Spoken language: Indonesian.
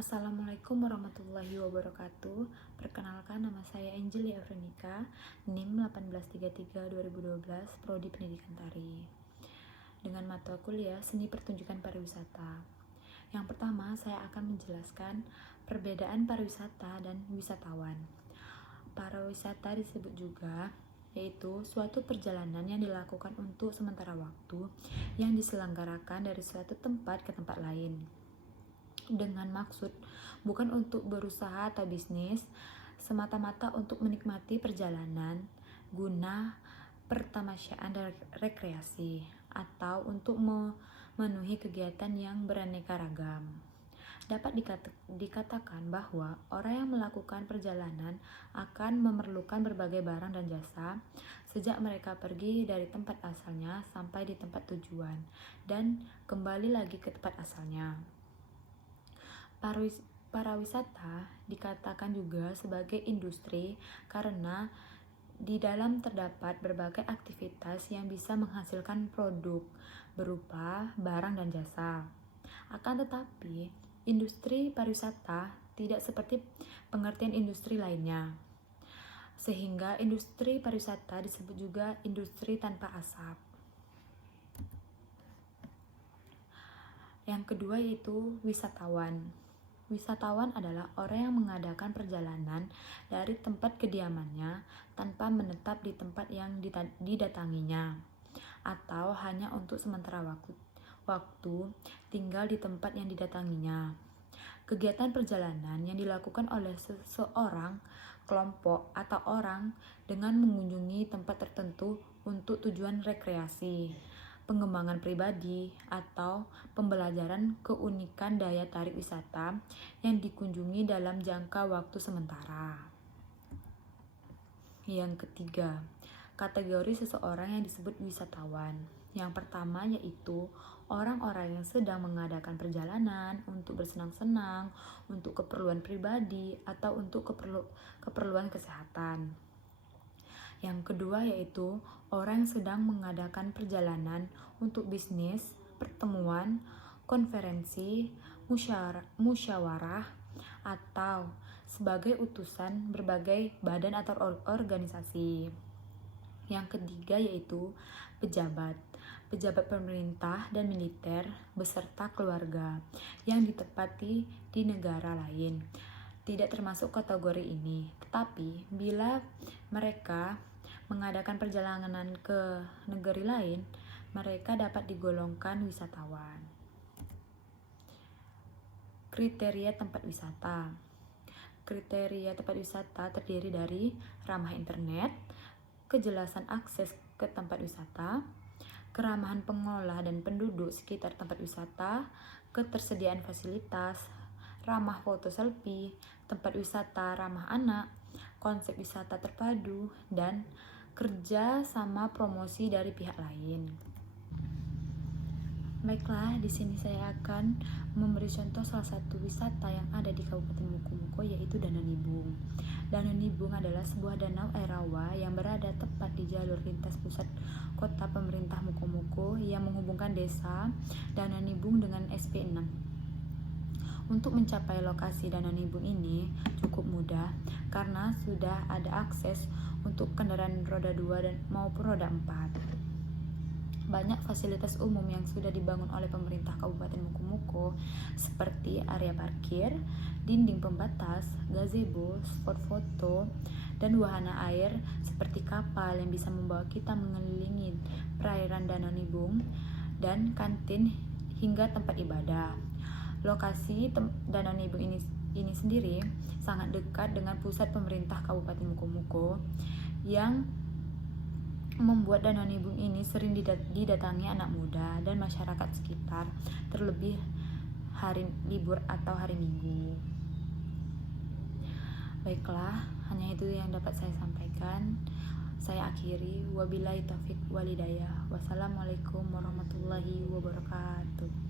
Assalamualaikum warahmatullahi wabarakatuh. Perkenalkan, nama saya Angelia Veronica, NIM 1833-2012, Prodi Pendidikan Tari. Dengan mata kuliah Seni Pertunjukan Pariwisata. Yang pertama, saya akan menjelaskan perbedaan pariwisata dan wisatawan. Pariwisata disebut juga yaitu suatu perjalanan yang dilakukan untuk sementara waktu yang diselenggarakan dari suatu tempat ke tempat lain, dengan maksud bukan untuk berusaha atau bisnis, semata-mata untuk menikmati perjalanan, guna pertamasyaan dan rekreasi, atau untuk memenuhi kegiatan yang beraneka ragam. Dapat dikatakan bahwa orang yang melakukan perjalanan akan memerlukan berbagai barang dan jasa sejak mereka pergi dari tempat asalnya sampai di tempat tujuan dan kembali lagi ke tempat asalnya. Pariwisata dikatakan juga sebagai industri karena di dalam terdapat berbagai aktivitas yang bisa menghasilkan produk berupa barang dan jasa. Akan tetapi, industri pariwisata tidak seperti pengertian industri lainnya, sehingga industri pariwisata disebut juga industri tanpa asap. Yang kedua yaitu wisatawan. Wisatawan adalah orang yang mengadakan perjalanan dari tempat kediamannya tanpa menetap di tempat yang didatanginya, atau hanya untuk sementara waktu tinggal di tempat yang didatanginya. Kegiatan perjalanan yang dilakukan oleh seseorang, kelompok, atau orang dengan mengunjungi tempat tertentu untuk tujuan rekreasi, pengembangan pribadi, atau pembelajaran keunikan daya tarik wisata yang dikunjungi dalam jangka waktu sementara. Yang ketiga, kategori seseorang yang disebut wisatawan. Yang pertama yaitu orang-orang yang sedang mengadakan perjalanan untuk bersenang-senang, untuk keperluan pribadi, atau untuk keperluan kesehatan. Yang kedua yaitu orang yang sedang mengadakan perjalanan untuk bisnis, pertemuan, konferensi, musyawarah, atau sebagai utusan berbagai badan atau organisasi. Yang ketiga yaitu pejabat pemerintah dan militer beserta keluarga yang ditempati di negara lain. Tidak termasuk kategori ini, tetapi bila mereka mengadakan perjalanan ke negeri lain, mereka dapat digolongkan wisatawan. Kriteria tempat wisata. Kriteria tempat wisata terdiri dari ramah internet, kejelasan akses ke tempat wisata, keramahan pengelola dan penduduk sekitar tempat wisata, ketersediaan fasilitas, ramah foto selfie, tempat wisata ramah anak, konsep wisata terpadu, dan kerja sama promosi dari pihak lain. Baiklah, di sini saya akan memberi contoh salah satu wisata yang ada di Kabupaten Mukomuko, yaitu Danau Nibung. Danau Nibung adalah sebuah danau air rawa yang berada tepat di jalur lintas pusat kota pemerintah Mukomuko yang menghubungkan desa Danau Nibung dengan SP6. Untuk mencapai lokasi Danau Nibung ini cukup mudah karena sudah ada akses untuk kendaraan roda 2 maupun roda 4. Banyak fasilitas umum yang sudah dibangun oleh pemerintah Kabupaten Mukomuko seperti area parkir, dinding pembatas, gazebo, spot foto, dan wahana air seperti kapal yang bisa membawa kita mengelilingi perairan Danau Nibung, dan kantin hingga tempat ibadah. Lokasi Danau Nibung ini sendiri sangat dekat dengan pusat pemerintah Kabupaten Mukomuko yang membuat Danau Nibung ini sering didatangi anak muda dan masyarakat sekitar, terlebih hari libur atau hari Minggu. Baiklah, hanya itu yang dapat saya sampaikan. Saya akhiri, wabillahi taufik walhidayah. Wassalamualaikum warahmatullahi wabarakatuh.